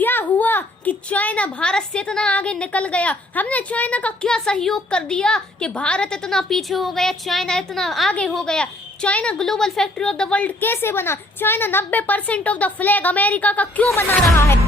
क्या हुआ कि चाइना भारत से इतना आगे निकल गया? हमने चाइना का क्या सहयोग कर दिया कि भारत इतना पीछे हो गया, चाइना इतना आगे हो गया? China global factory of the world कैसे बना? China 90% of the flag America का क्यों बना रहा है?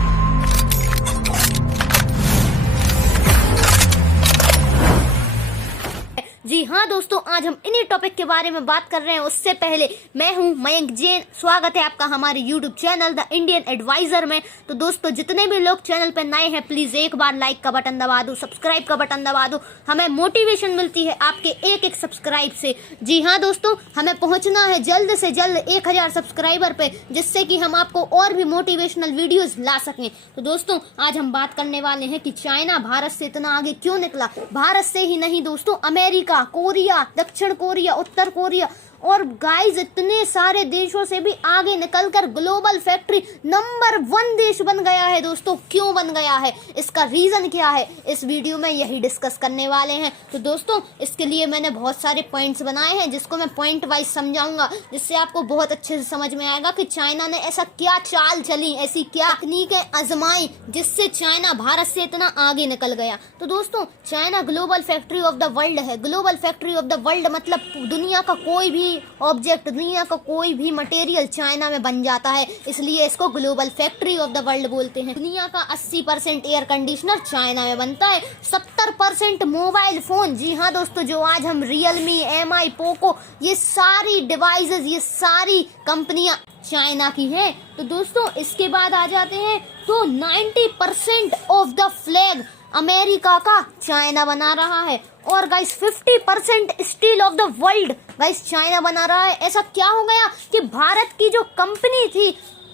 जी हाँ दोस्तों, आज हम इन्हीं टॉपिक के बारे में बात कर रहे हैं। उससे पहले मैं हूँ मयंक जैन, स्वागत है आपका हमारे YouTube channel The Indian Advisor में। तो दोस्तों, जितने भी लोग चैनल पर नए हैं प्लीज एक बार लाइक का बटन दबा दो, सब्सक्राइब का बटन दबा दो। हमें मोटिवेशन मिलती है आपके एक एक सब्सक्राइब से। जी हाँ दोस्तों, हमें पहुँचना है जल्द से जल्द 1000 सब्सक्राइबर पे, जिससे कि हम आपको और भी मोटिवेशनल वीडियोज ला सकें। तो दोस्तों, आज हम बात करने वाले हैं कि चाइना भारत से इतना आगे क्यों निकला। भारत से ही नहीं दोस्तों, अमेरिका, कोरिया, दक्षिण कोरिया, उत्तर कोरिया और गाइस इतने सारे देशों से भी आगे निकलकर ग्लोबल फैक्ट्री नंबर 1 देश बन गया है। दोस्तों, क्यों बन गया है, इसका रीजन क्या है, इस वीडियो में यही डिस्कस करने वाले हैं। तो दोस्तों, इसके लिए मैंने बहुत सारे पॉइंट्स बनाए हैं, जिसको मैं पॉइंट वाइज समझाऊंगा, जिससे आपको बहुत अच्छे से समझ में आएगा कि चाइना ने ऐसा क्या चाल चली, ऐसी क्या तकनीकें आजमाई जिससे चाइना भारत से इतना आगे निकल गया। तो दोस्तों, China global factory of the world है। Global factory of the world मतलब दुनिया का कोई भी ऑब्जेक्ट, दुनिया का कोई भी मटेरियल चाइना में बन जाता है, इसलिए इसको global factory of the world बोलते हैं। दुनिया का 80% एयर कंडीशनर चाइना में बनता है। 70% मोबाइल फोन, जी हाँ दोस्तों, जो आज हम रियलमी, MI, पोको, ये सारी डिवाइसेस, ये सारी कंपनियां चाइना की हैं। तो दोस्तों, इसके बाद आ जाते हैं तो 90% ऑफ द फ्लैग अमेरिका का चाइना बना रहा है। और guys 50% steel of the world guys China बना रहा है। ऐसा क्या हो गया कि भारत की जो कंपनी थी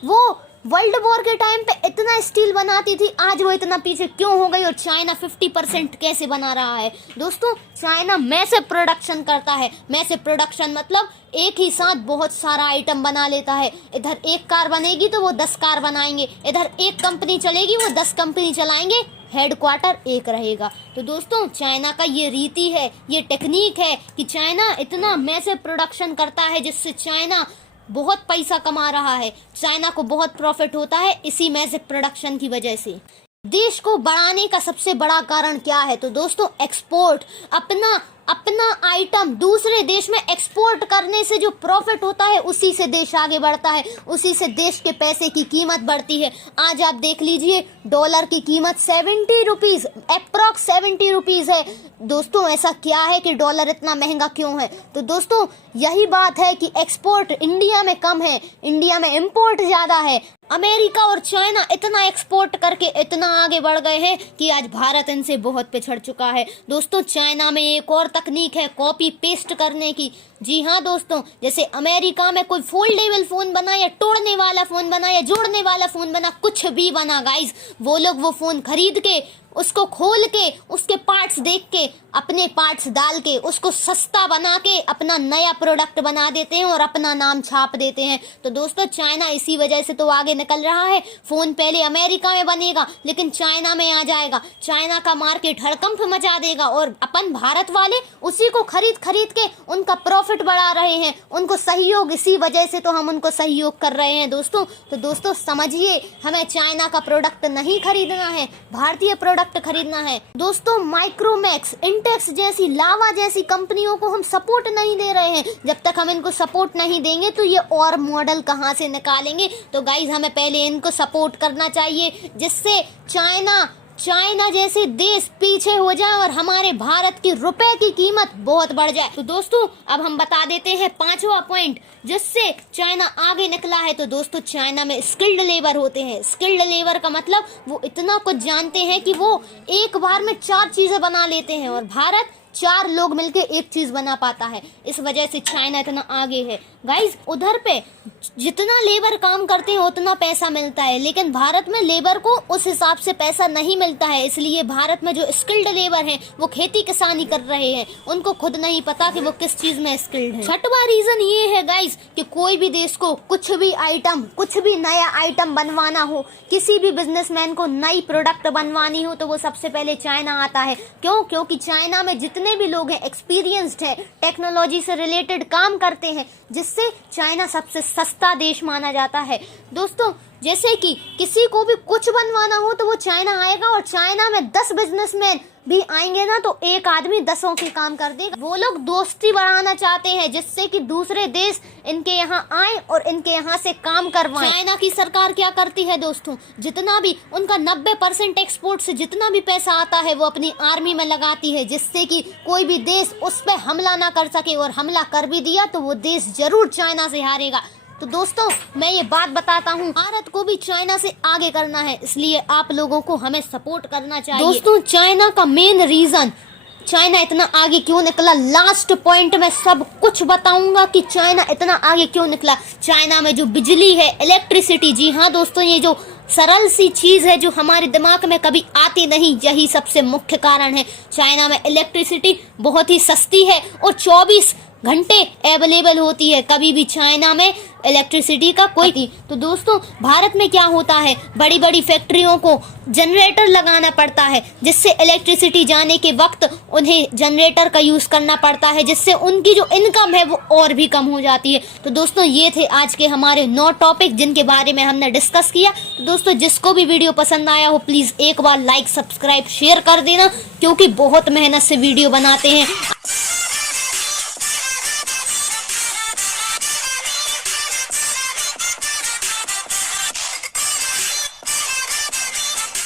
वो वर्ल्ड वॉर के टाइम पे इतना स्टील बनाती थी, आज वो इतना पीछे क्यों हो गई और चाइना 50% कैसे बना रहा है? दोस्तों, चाइना मैसिव प्रोडक्शन करता है। मैसिव प्रोडक्शन मतलब एक ही साथ बहुत सारा आइटम बना लेता है। इधर एक कार बनेगी तो वो 10 कार बनाएंगे, इधर एक कंपनी चलेगी वो 10 कंपनी चलाएंगे, हेडक्वार्टर एक रहेगा। तो दोस्तों, चाइना का ये रीति है, ये टेक्निक है कि चाइना इतना मैसिव प्रोडक्शन करता है जिससे चाइना बहुत पैसा कमा रहा है, चाइना को बहुत प्रॉफिट होता है इसी मैसिव प्रोडक्शन की वजह से। देश को बढ़ाने का सबसे बड़ा कारण क्या है? तो दोस्तों, एक्सपोर्ट। अपना आइटम दूसरे देश में एक्सपोर्ट करने से जो प्रॉफिट होता है उसी से देश आगे बढ़ता है, उसी से देश के पैसे की कीमत बढ़ती है। आज आप देख लीजिए, डॉलर की कीमत 70 रुपीज, अप्रॉक्स 70 रुपीज है। दोस्तों, ऐसा क्या है कि डॉलर इतना महंगा क्यों है? तो दोस्तों, यही बात है कि एक्सपोर्ट इंडिया में कम है, इंडिया में इंपोर्ट ज्यादा है। अमेरिका और चाइना इतना एक्सपोर्ट करके इतना आगे बढ़ गए हैं कि आज भारत इनसे बहुत पिछड़ चुका है। दोस्तों, चाइना में एक और तकनीक है कॉपी पेस्ट करने की। जी हाँ दोस्तों, जैसे अमेरिका में कोई फोल्डेबल फोन बना या तोड़ने वाला फोन बना या जोड़ने वाला फोन बना, कुछ भी बना गाइस, वो लोग वो फोन खरीद के, उसको खोल के, उसके पार्ट्स देख के, अपने पार्ट्स डाल के, उसको सस्ता बना के अपना नया प्रोडक्ट बना देते हैं और अपना नाम छाप देते हैं। तो दोस्तों, चाइना इसी वजह से तो आगे निकल रहा है। फोन पहले अमेरिका में बनेगा लेकिन चाइना में आ जाएगा, चाइना का मार्केट हड़कंप मचा देगा और अपन भारत वाले उसी को खरीद के उनका प्रॉफिट बढ़ा रहे हैं। उनको सहयोग, इसी वजह से तो हम उनको सहयोग कर रहे हैं दोस्तों। तो दोस्तों, समझिए, हमें चाइना का प्रोडक्ट नहीं खरीदना है, भारतीय प्रोडक्ट खरीदना है। दोस्तों, माइक्रोमैक्स, इंटेक्स जैसी, लावा जैसी कंपनियों को हम सपोर्ट नहीं दे रहे हैं। जब तक हम इनको सपोर्ट नहीं देंगे तो ये और मॉडल कहां से निकालेंगे? तो गाइस, हमें पहले इनको सपोर्ट करना चाहिए, जिससे चाइना जैसे देश पीछे हो जाए और हमारे भारत की रुपए की कीमत बहुत बढ़ जाए। तो दोस्तों, अब हम बता देते हैं 5वां पॉइंट जिससे चाइना आगे निकला है। तो दोस्तों, चाइना में स्किल्ड लेबर होते हैं। स्किल्ड लेबर का मतलब वो इतना कुछ जानते हैं कि वो एक बार में 4 चीजें बना लेते हैं और भारत 4 लोग मिलके एक चीज बना पाता है। इस वजह से चाइना इतना आगे है। गाइस, उधर पे जितना लेबर काम करते हैं उतना पैसा मिलता है, लेकिन भारत में लेबर को उस हिसाब से पैसा नहीं मिलता है। इसलिए भारत में जो स्किल्ड लेबर हैं वो खेती किसानी कर रहे हैं, उनको खुद नहीं पता कि वो किस चीज में स्किल्ड है। 6वां रीजन ये है गाइस कि कोई भी देश को कुछ भी नया आइटम बनवाना हो, किसी भी बिजनेसमैन को नई प्रोडक्ट बनवानी हो, तो वो सबसे पहले चाइना आता है। क्यों? क्योंकि चाइना में जितने भी लोग हैं एक्सपीरियंस्ड है, टेक्नोलॉजी से रिलेटेड काम करते हैं, जिससे चाइना सबसे सस्ता देश माना जाता है। दोस्तों, जैसे कि किसी को भी कुछ बनवाना हो तो वो चाइना आएगा, और चाइना में 10 बिजनेसमैन भी आएंगे ना तो एक आदमी 10 के काम कर देगा। वो लोग दोस्ती बढ़ाना चाहते हैं जिससे कि दूसरे देश इनके यहाँ आए और इनके यहाँ से काम करवाएं। चाइना की सरकार क्या करती है दोस्तों, जितना भी उनका 90% एक्सपोर्ट से जितना भी पैसा आता है वो अपनी आर्मी में लगाती है, जिससे कि कोई भी देश उस पर हमला ना कर सके, और हमला कर भी दिया तो वो देश जरूर चाइना से हारेगा। तो दोस्तों मैं ये बात बताता हूँ, भारत को भी चाइना से आगे करना है, इसलिए आप लोगों को हमें सपोर्ट करना चाहिए। दोस्तों चाइना का मेन रीजन, चाइना इतना आगे क्यों निकला, लास्ट पॉइंट में सब कुछ बताऊंगा कि चाइना इतना आगे क्यों निकला। चाइना में जो बिजली है, इलेक्ट्रिसिटी, जी हाँ दोस्तों, ये जो सरल सी चीज है जो हमारे दिमाग में कभी आती नहीं, यही सबसे मुख्य कारण है। चाइना में इलेक्ट्रिसिटी बहुत ही सस्ती है और 24 घंटे अवेलेबल होती है, कभी भी चाइना में इलेक्ट्रिसिटी का कोई। तो दोस्तों भारत में क्या होता है, बड़ी बड़ी फैक्ट्रियों को जनरेटर लगाना पड़ता है, जिससे इलेक्ट्रिसिटी जाने के वक्त उन्हें जनरेटर का यूज करना पड़ता है, जिससे उनकी जो इनकम है वो और भी कम हो जाती है। तो दोस्तों ये थे आज के हमारे 9 टॉपिक जिनके बारे में हमने डिस्कस किया। तो दोस्तों जिसको भी वीडियो पसंद आया हो प्लीज एक बार लाइक, सब्सक्राइब, शेयर कर देना, क्योंकि बहुत मेहनत से वीडियो बनाते हैं।